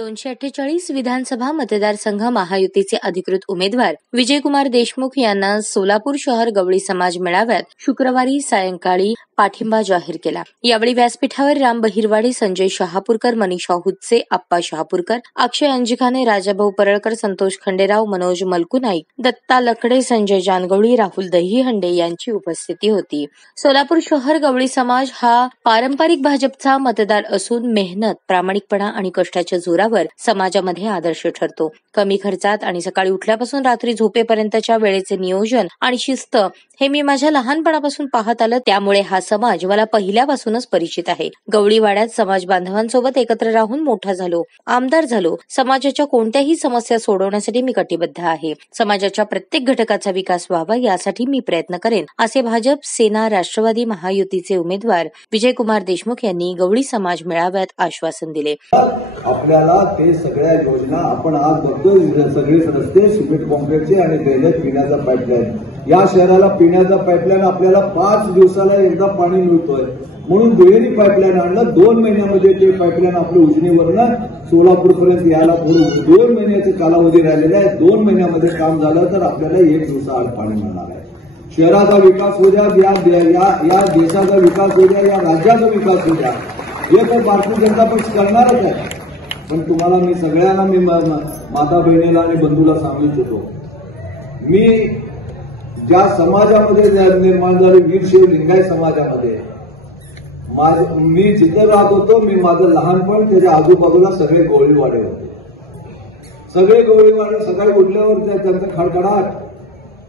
248 विधानसभा मतदारसंघ महायुतीचे अधिकृत उमेदवार विजयकुमार देशमुख यांना सोलापूर शहर गवळी समाज मेळाव्यात शुक्रवारी सायंकाळी पाठिंबा जाहीर केला। यावेळी व्यासपीठावर राम बहिरवाडे, संजय शहापूरकर, मनीषा हुत्से, आप्पा शहापूरकर, अक्षय अंजिखाने, राजाभाऊ परळकर, संतोष खंडेराव, मनोज मलकुनाईक, दत्ता लकडे, संजय जानगवळी, राहुल दहीहंडे यांची उपस्थिती होती। सोलापूर शहर गवळी समाज हा पारंपरिक भाजपचा मतदार असून मेहनत, प्रामाणिकपणा आणि कष्टाच्या जोरावर समाजामध्ये आदर्श ठरतो। कमी खर्चात आणि सकाळी उठल्यापासून रात्री झोपेपर्यंतच्या वेळेचे नियोजन आणि शिस्त हे मी माझ्या लहानपणापासून पाहत आलं, त्यामुळे हा समाज मला पहिल्यापासूनच परिचित आहे। गवळीवाड्यात समाज बांधवांसोबत एकत्र राहून मोठा झालो, आमदार झालो। समाजाच्या कोणत्याही समस्या सोडवण्यासाठी मी कटिबद्ध आहे। समाजाच्या प्रत्येक घटकाचा विकास व्हावा यासाठी मी प्रयत्न करेन, असे भाजप, सेना, राष्ट्रवादी महायुतीचे उमेदवार विजयकुमार देशमुख यांनी गवळी समाज मेळाव्यात आश्वासन दिले। आपल्याला ते सगळ्या योजना आपण आज बघतो, सगळे रस्ते सिमेंट कॉन्क्रीटचे आणि ड्रेनेज, पिण्याचा पाईपलाईन, या शहराला पिण्याचा पाईपलाईन आपल्याला 5 दिवसाला एकदा पाणी मिळतोय म्हणून दुहेरी पाईपलाईन आणलं। 2 महिन्यामध्ये ते पाईपलाईन आपल्या उजनीवरनं सोलापूरपर्यंत यायला थोडं 2 महिन्याचा कालावधी राहिलेला आहे। 2 महिन्यामध्ये काम झालं तर आपल्याला 1 दिवसाआड पाणी मिळणार आहे। शहराचा विकास हो द्या, या देशाचा विकास हो द्या, या राज्याचा विकास हो द्या, हे तर भारतीय जनता पक्ष करणारच आहे। पण तुम्हाला मी सगळ्यांना, मी माता बहिणीला आणि बंधूला सांगू इच्छितो, मी ज्या समाजामध्ये निर्माण झाले, वीरशैव लिंगायत समाजामध्ये मी जिथं राहत होतो, मी माझं लहानपण त्याच्या आजूबाजूला सगळे गवळीवाडे होते। सगळे गवळीवाडे सकाळी उठल्यावर त्यांचं खडखडाट,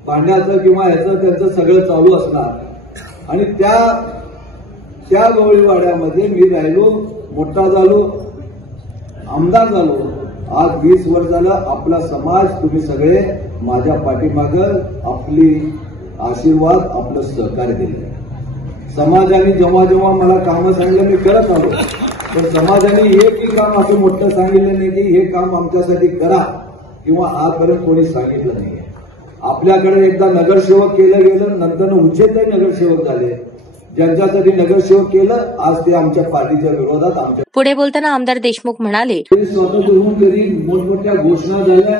भांड्याचं किंवा ह्याचं त्यांचं सगळं चालू असणार आणि त्या गवळीवाड्यामध्ये मी राहिलो, मोठा झालो, आमदार झालो। आज 20 वर्ष झालं आपला समाज, तुम्ही सगळे माझ्या पाठीमागं आपली आशीर्वाद, आपलं सहकार्य दिले। समाजाने जेव्हा जेव्हा मला कामं सांगितलं मी करत आलो, पण समाजाने एकही काम असं मोठं सांगितलं नाही की हे काम आमच्यासाठी करा, किंवा आजपर्यंत कोणी सांगितलं नाही। आपल्याकडे एकदा नगरसेवक केलं गेलं, नंतर उच्चेही नगरसेवक झाले। ज्यांच्यासाठी नगरसेवक केलं, आज ते आमच्या पार्टीच्या विरोधात आमच्या पुढे बोलताना आमदार देशमुख म्हणाले, स्वतंत्र होऊन कधी मोठमोठ्या घोषणा झाल्या,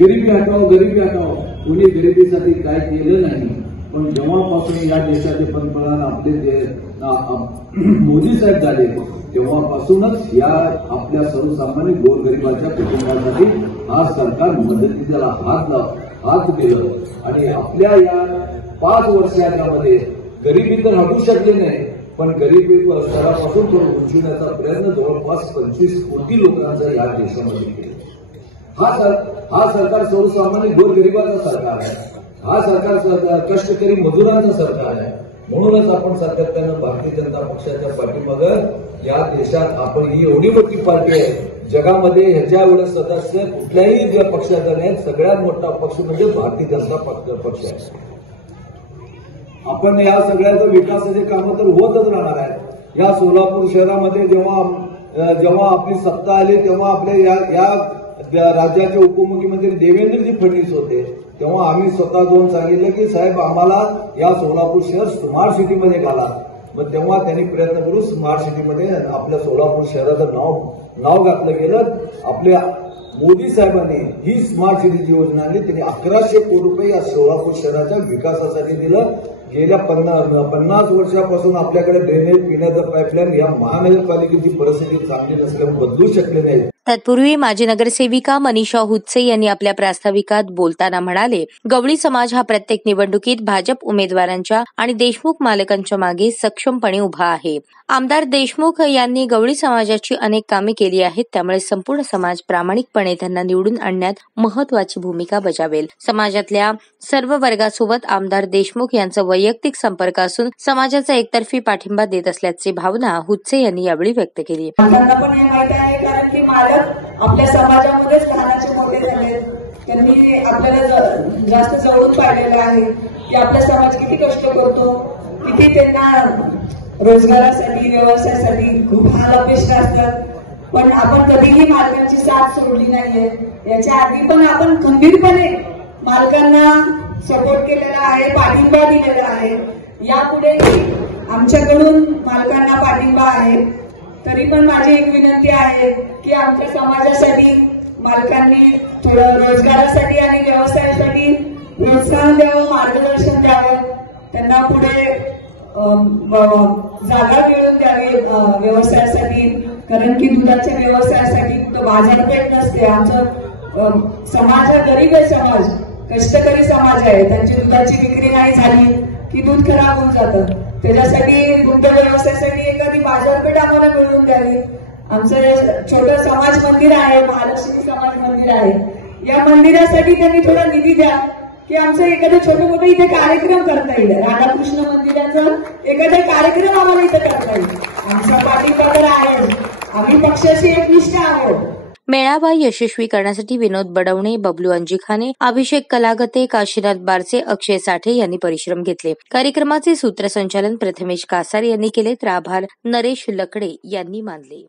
गरिबी हटाव, गरिबी हटाव, कोणी गरिबीसाठी काय केलं नाही। पण जेव्हापासून या देशाचे पंतप्रधान आपले मोदी साहेब झाले, तेव्हापासूनच या आपल्या सर्वसामान्य गोरगरिबाच्या कुटुंबासाठी हा सरकार मदतीला हात दिलं आणि आपल्या या 5 वर्षामध्ये गरिबी तर हटू शकले नाही, पण गरिबी स्तरापासून थोडं उंचवण्याचा प्रयत्न जवळपास 25 कोटी लोकांचा या देशामध्ये केला। हा सरकार सर्वसामान्य गोरगरिबाचा सरकार आहे। हा सरकार कष्टकरी मजुरांचं सरकार आहे। म्हणूनच आपण सातत्यानं भारतीय जनता पक्षाच्या पाठीमागं या देशात आपण ही एवढी मोठी पार्टी आहे, जगामध्ये ह्याच्या एवढे सदस्य कुठल्याही पक्षाचा नाही, सगळ्यात मोठा पक्ष म्हणजे भारतीय जनता पक्ष आहे। आपण या सगळ्याचं विकासाचे कामं तर होतच राहणार आहे। या सोलापूर शहरामध्ये जेव्हा आपली सत्ता आली, तेव्हा आपल्या या राज्याचे उपमुख्यमंत्री देवेंद्रजी फडणवीस होते, तेव्हा आम्ही स्वतः जाऊन सांगितलं की साहेब आम्हाला या सोलापूर शहर स्मार्ट सिटीमध्ये घाला। मग तेव्हा त्यांनी प्रयत्न करून स्मार्ट सिटीमध्ये आपल्या सोलापूर शहराचं नाव घातलं गेलं। आपल्या मोदी साहेबांनी ही स्मार्ट सिटीची योजना आणली, त्यांनी 1100 कोटी रुपये या सोलापूर शहराच्या विकासासाठी दिलं। गेल्या 50 वर्षापासून आपल्याकडे ड्रेनेज, पिण्याचं पाईपलाईन, या महानगरपालिकेची परिस्थिती चांगली नसल्यामुळे बदलू शकले नाही। तत्पूर्वी माजी नगरसेविका मनीषा हुत्से यांनी आपल्या प्रास्ताविकात बोलताना म्हणाले, गवळी समाज हा प्रत्येक निवडणुकीत भाजप उमेदवारांच्या आणि देशमुख मालकांच्या मागे सक्षमपणे उभा आहे। आमदार देशमुख यांनी गवळी समाजाची अनेक कामे केली आहेत, त्यामुळे संपूर्ण समाज प्रामाणिकपणे त्यांना निवडून आणण्यात महत्वाची भूमिका बजावेल। समाजातल्या सर्व वर्गासोबत आमदार देशमुख यांचा वैयक्तिक संपर्क असून समाजाचा एकतर्फी पाठिंबा देत असल्याची भावना हुत्से यांनी यावेळी व्यक्त केली। आपल्या समाजामध्येच लहानाचे मोठे झाले, त्यांनी आपल्याला जास्त जवळून पाहिलेलं आहे की आपला समाज किती कष्ट करतो, किती त्यांना रोजगारासाठी, व्यवसायासाठी खूप हाल अपेक्षा असतात। पण आपण कधीही मालकांची साथ सोडली नाहीये। याच्या आधी पण आपण खंबीरपणे मालकांना सपोर्ट केलेला आहे, पाठिंबा दिलेला आहे। यापुढेही आमच्याकडून मालकांना पाठिंबा आहे। तरी पण माझी एक विनंती आहे की आमच्या समाजासाठी मालकांनी थोडं रोजगारासाठी आणि व्यवसायासाठी प्रोत्साहन द्यावं, मार्गदर्शन द्यावं, त्यांना पुढे जागा मिळवून द्यावी व्यवसायासाठी. कारण की दुधाच्या व्यवसायासाठी बाजारपेठ नसते. आमचं समाज हा गरीब आहे, समाज कष्टकरी समाज आहे. त्यांची दुधाची विक्री नाही झाली की दूध खराब होऊन जातं. त्याच्यासाठी दुग्ध व्यवसायासाठी एखादी बाजारपेठ आम्हाला मिळवून द्यावी. आमचं छोटं समाज मंदिर आहे, महालक्ष्मी समाज मंदिर आहे. या मंदिरासाठी त्यांनी थोडा निधी द्या की आमचं एखादं छोटं मोठं इथे कार्यक्रम करता येईल. राधाकृष्ण मंदिराचा एखादा कार्यक्रम आम्हाला इथे करता येईल. आमचा पाठिंबा तर आहे, आम्ही पक्षाशी एकनिष्ठ आहोत. मेळावा यशस्वी करण्यासाठी विनोद बडवणे, बबलू अंजिखाने, अभिषेक कलागते, काशीनाथ बारसे, अक्षय साठे यांनी परिश्रम घेतले. कार्यक्रमाचे सूत्रसंचालन प्रथमेश कासार यांनी केले तर आभार नरेश लकडे यांनी मानले.